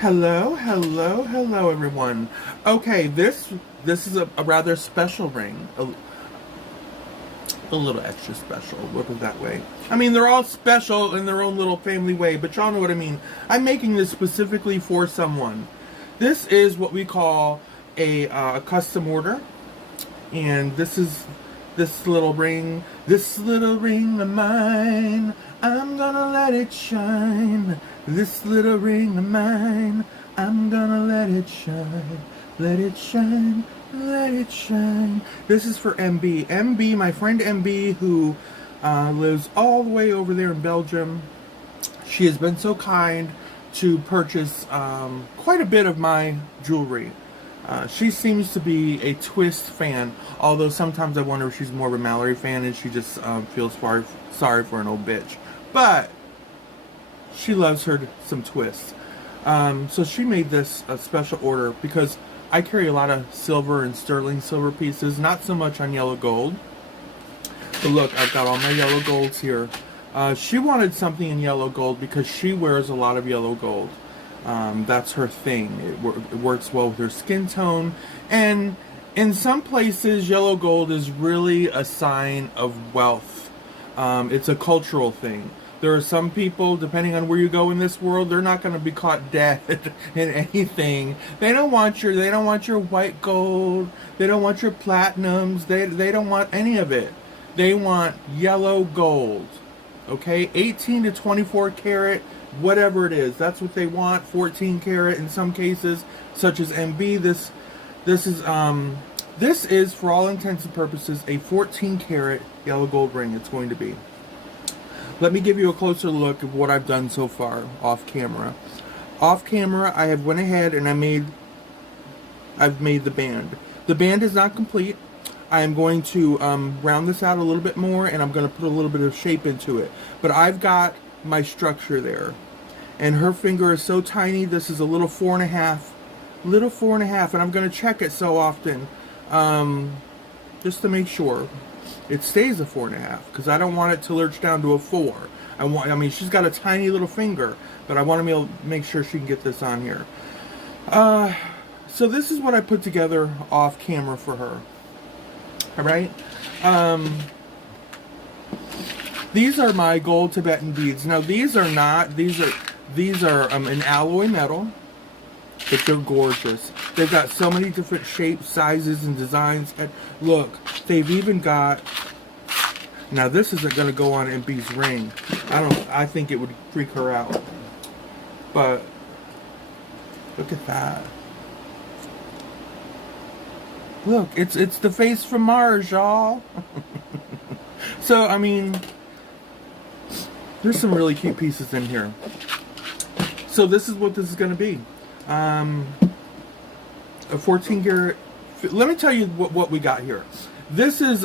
Hello, hello, hello, everyone. Okay, this is a rather special ring, a little extra special. We'll put it that way. I mean, they're all special in their own little family way, but y'all know what I mean. I'm making this specifically for someone. This is what we call a custom order, and this little ring of mine. I'm gonna let it shine. This little ring of mine, I'm gonna let it shine. Let it shine, let it shine. This is for MB. MB, my friend MB, who lives all the way over there in Belgium. She has been so kind to purchase quite a bit of my jewelry. She seems to be a twist fan, although sometimes I wonder if she's more of a Mallery fan and she just feels sorry for an old bitch. But she loves her some twists. So she made this a special order because I carry a lot of silver and sterling silver pieces, not so much on yellow gold. But look, I've got all my yellow golds here. She wanted something in yellow gold because she wears a lot of yellow gold. That's her thing. It works well with her skin tone. And in some places, yellow gold is really a sign of wealth. It's a cultural thing. There are some people, depending on where you go in this world, they're not going to be caught dead in anything. They don't want your white gold. They don't want your platinums. They don't want any of it. They want yellow gold. Okay? 18 to 24 karat, whatever it is. That's what they want. 14 karat in some cases, such as MB. This is, for all intents and purposes, a 14 karat yellow gold ring. It's going to be. Let me give you a closer look at what I've done so far off camera. Off camera, I have went ahead and I've made the band. The band is not complete. I am going to round this out a little bit more, and I'm going to put a little bit of shape into it. But I've got my structure there. And her finger is so tiny. This is a little 4.5. Little 4.5, and I'm going to check it so often just to make sure it stays a 4.5, because I don't want it to lurch down to a 4. I mean, she's got a tiny little finger, but I want to be able to make sure she can get this on here. So this is what I put together off camera for her. All right. These are my gold Tibetan beads. Now these are an alloy metal, but they're gorgeous. They've got so many different shapes, sizes, and designs. And look, they've even got. Now this isn't going to go on MB's ring. I think it would freak her out. But look at that. Look, it's the face from Mars, y'all. So I mean, there's some really cute pieces in here. So this is what this is going to be. A 14 karat. Let me tell you what we got here. This is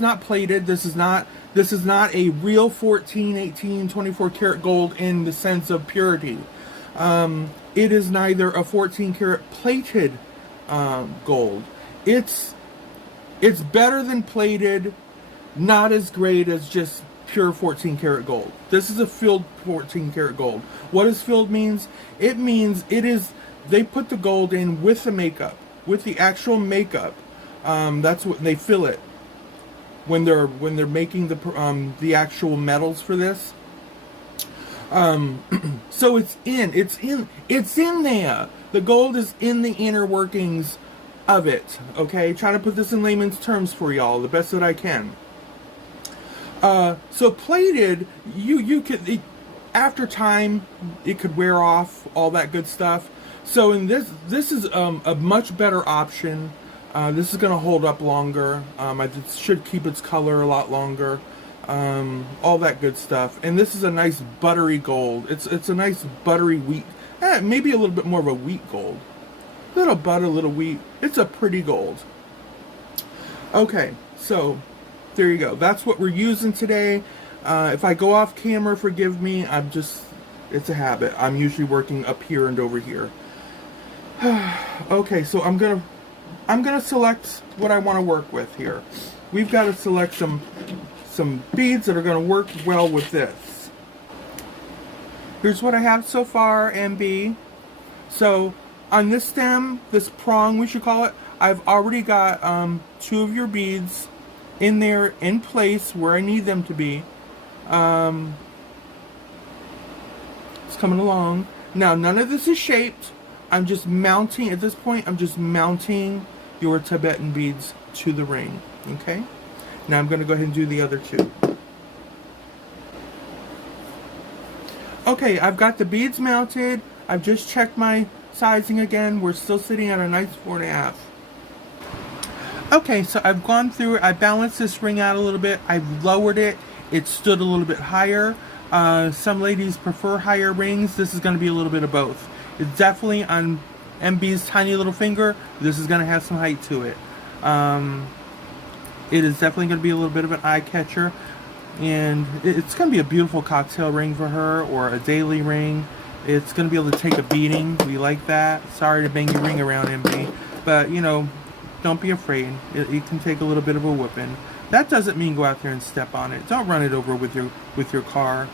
not plated. This is not a real 14, 18, 24 karat gold in the sense of purity. It is neither a 14 karat plated gold. It's better than plated, not as great as just pure 14 karat gold. This is a filled 14 karat gold. What does filled means? It means they put the gold in with the makeup, with the actual makeup. That's what they fill it when they're making the actual metals for this. So it's in there. The gold is in the inner workings of it. Okay, trying to put this in layman's terms for y'all the best that I can. So plated, you could after time it could wear off, all that good stuff. So in this is a much better option. This is going to hold up longer. It should keep its color a lot longer. All that good stuff. And this is a nice buttery gold. It's a nice buttery wheat. Maybe a little bit more of a wheat gold. Little butter, little wheat. It's a pretty gold. Okay, so there you go. That's what we're using today. If I go off camera, forgive me. It's a habit. I'm usually working up here and over here. Okay, so I'm gonna select what I want to work with here. We've got to select some beads that are going to work well with this. Here's what I have so far, MB. So on this stem, this prong we should call it, I've already got 2 of your beads in there in place where I need them to be. It's coming along. Now none of this is shaped. I'm just mounting, at this point, I'm just mounting your Tibetan beads to the ring. Okay? Now I'm going to go ahead and do the other 2. Okay, I've got the beads mounted. I've just checked my sizing again. We're still sitting at a nice 4.5. Okay, so I've gone through it. I balanced this ring out a little bit. I've lowered it. It stood a little bit higher. Some ladies prefer higher rings. This is going to be a little bit of both. It's definitely on MB's tiny little finger. This is going to have some height to it. It is definitely going to be a little bit of an eye catcher. And it's going to be a beautiful cocktail ring for her, or a daily ring. It's going to be able to take a beating. We like that. Sorry to bang your ring around, MB. But, you know, don't be afraid. It can take a little bit of a whooping. That doesn't mean go out there and step on it. Don't run it over with your car.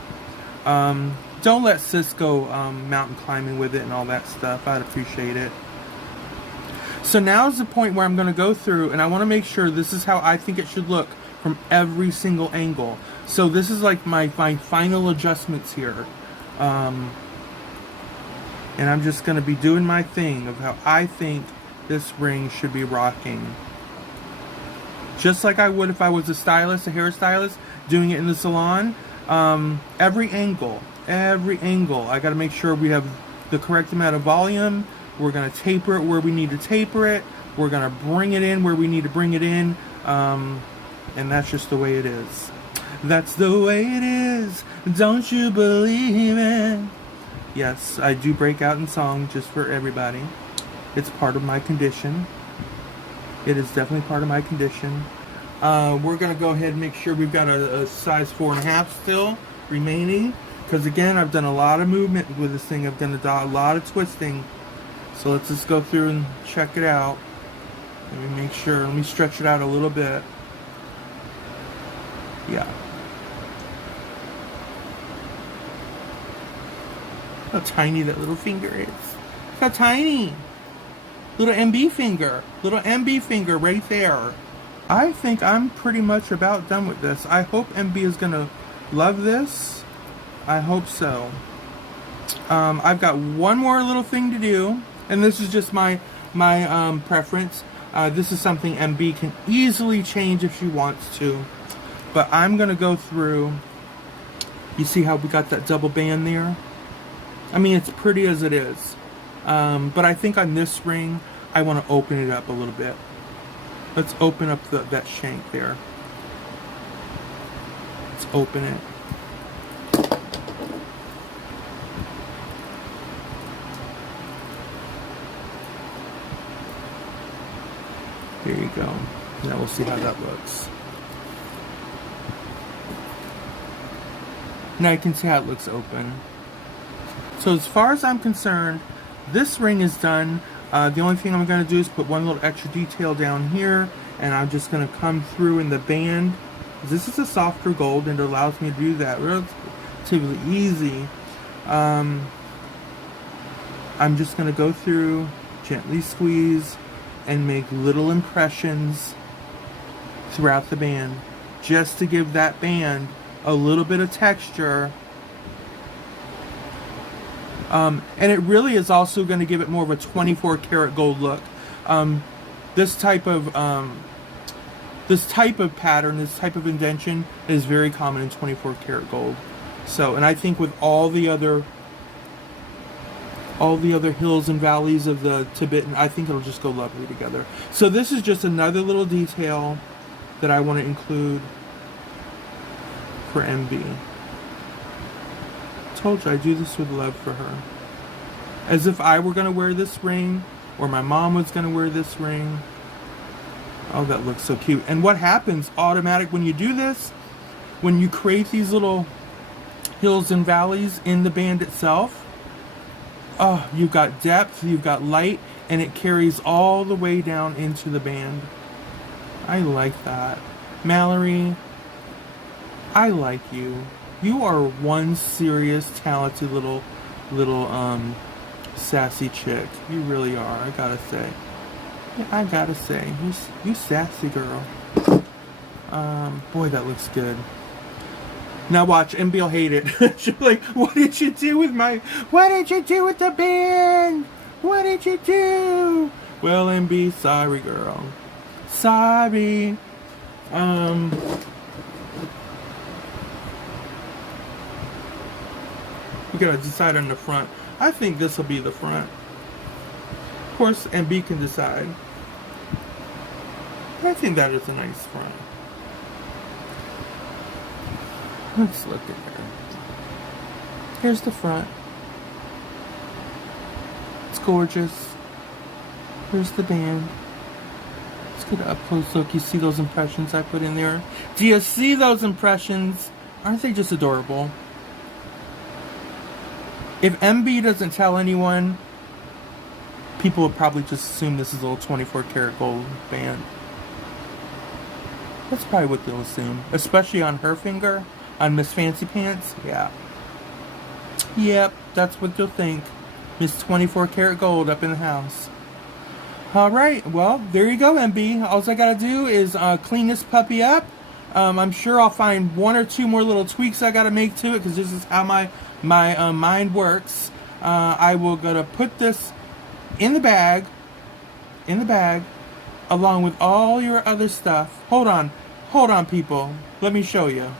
Don't let sis go mountain climbing with it and all that stuff. I'd appreciate it. So now is the point where I'm going to go through, and I want to make sure this is how I think it should look from every single angle. So this is like my final adjustments here. And I'm just going to be doing my thing of how I think this ring should be rocking. Just like I would if I was a stylist, a hairstylist, doing it in the salon. Every angle, I got to make sure we have the correct amount of volume. We're going to taper it where we need to taper it. We're going to bring it in where we need to bring it in. And that's just the way it is. That's the way it is. Don't you believe it? Yes, I do break out in song just for everybody. It's part of my condition. It is definitely part of my condition. We're going to go ahead and make sure we've got a size 4.5 still remaining. Because again, I've done a lot of movement with this thing. I've done a lot of twisting. So let's just go through and check it out. Let me make sure. Let me stretch it out a little bit. Yeah. How tiny that little finger is. How tiny. Little MB finger. Little MB finger right there. I think I'm pretty much about done with this. I hope MB is going to love this. I hope so. I've got one more little thing to do. And this is just my preference. This is something MB can easily change if she wants to. But I'm going to go through. You see how we got that double band there? I mean, it's pretty as it is. But I think on this ring, I want to open it up a little bit. Let's open up that shank there. Let's open it. There you go. Now we'll see how that looks. Now you can see how it looks open. So as far as I'm concerned, this ring is done. The only thing I'm going to do is put one little extra detail down here, and I'm just going to come through in the band. This is a softer gold, and it allows me to do that relatively easy. I'm just going to go through, gently squeeze, and make little impressions throughout the band, just to give that band a little bit of texture. And it really is also going to give it more of a 24 karat gold look. This type of pattern, this type of indentation is very common in 24 karat gold. So, and I think with all the other hills and valleys of the Tibetan, I think it'll just go lovely together. So this is just another little detail that I want to include for MB. Told you I do this with love for her. As if I were going to wear this ring, or my mom was going to wear this ring. Oh, that looks so cute. And what happens automatic when you do this, when you create these little hills and valleys in the band itself, oh, you've got depth, you've got light, and it carries all the way down into the band. I like that. Mallery, I like you. You are one serious, talented little sassy chick. You really are, I gotta say. Yeah, I gotta say, you sassy girl. Boy, that looks good. Now watch, MB will hate it. She'll be like, what did you do with the band? What did you do? Well, MB, sorry, girl. Sorry. We gotta decide on the front. I think this will be the front. Of course, MB can decide. I think that is a nice front. Let's look at her. Here's the front. It's gorgeous. Here's the band. Let's get an up close look. You see those impressions I put in there? Do you see those impressions? Aren't they just adorable? If MB doesn't tell anyone, people would probably just assume this is a little 24 karat gold band. That's probably what they'll assume. Especially on her finger. On Miss Fancy Pants. Yeah. Yep, that's what you'll think. Miss 24 karat gold up in the house. Alright, well, there you go, MB. All I gotta do is clean this puppy up. I'm sure I'll find one or two more little tweaks I gotta make to it, because this is how my mind works. I will gonna put this in the bag, along with all your other stuff. Hold on, people. Let me show you.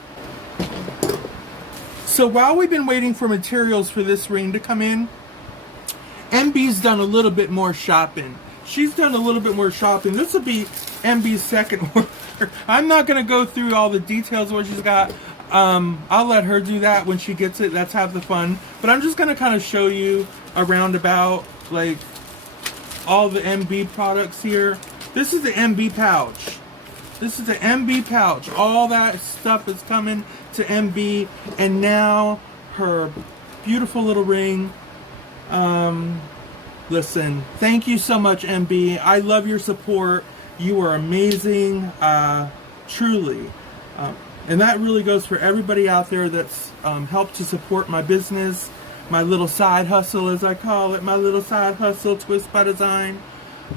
So while we've been waiting for materials for this ring to come in, MB's done a little bit more shopping. She's done a little bit more shopping. This will be MB's second order. I'm not going to go through all the details of what she's got. I'll let her do that when she gets it. That's half the fun. But I'm just going to kind of show you around about, like, all the MB products here. This is the MB pouch. This is the MB pouch. All that stuff is coming to MB. And now her beautiful little ring. Listen, thank you so much, MB. I love your support. You are amazing. Truly. And that really goes for everybody out there that's helped to support my business. My little side hustle, as I call it. My little side hustle, Twist by Design.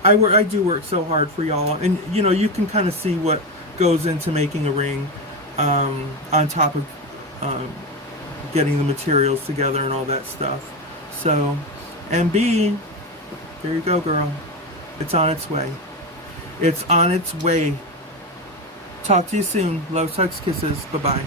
I do work so hard for y'all, and you know, you can kind of see what goes into making a ring, on top of getting the materials together and all that stuff. So, MB, there you go, girl. It's on its way. It's on its way. Talk to you soon. Love, hugs, kisses. Bye-bye.